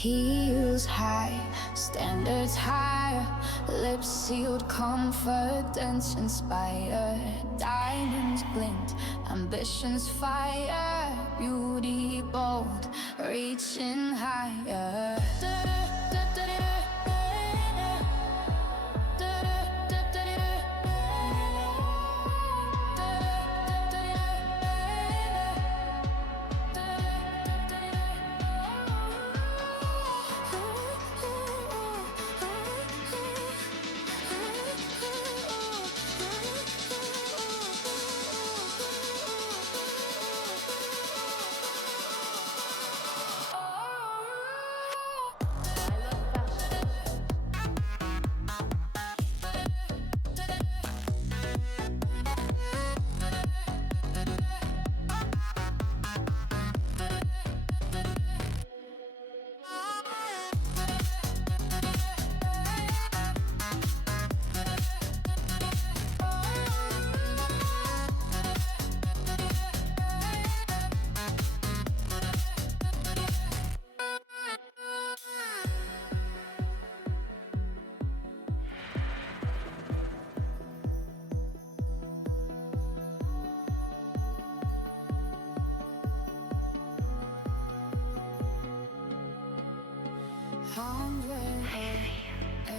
Heels high, standards higher, lips sealed, confidence inspired. Diamonds glint, ambitions fire, beauty bold, reaching higher.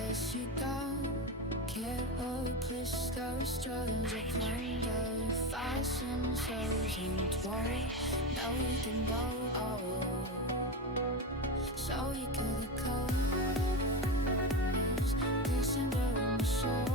As you go, careful crystal strange wonder, fashion shows and twirls, now we can go, so you could come, listen to the soul.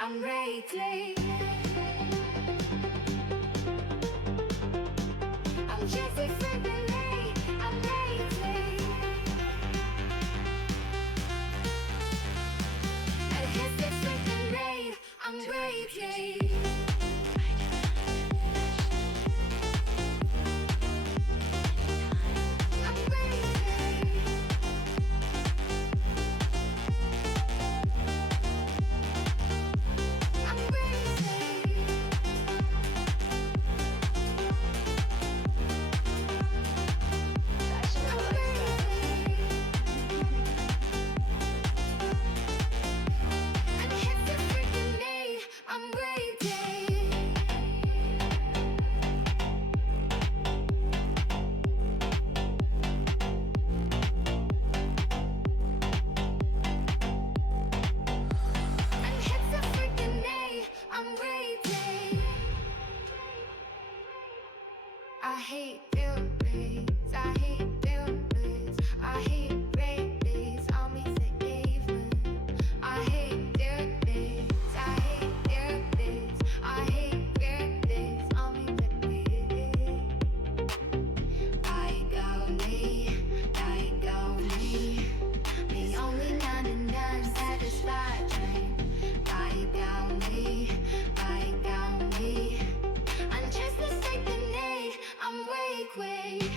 I'm ready. I'm just a friend late. I'm ready. And here's the second raid. I'm ready. I hate buildings, I hate buildings, I hate railways, I'll meet the evening. I hate buildings, I hate buildings, I hate railways, I'll meet the evening. I go me, the only 99 satisfied train. I go me, I'm just a second aid, I'm way quick.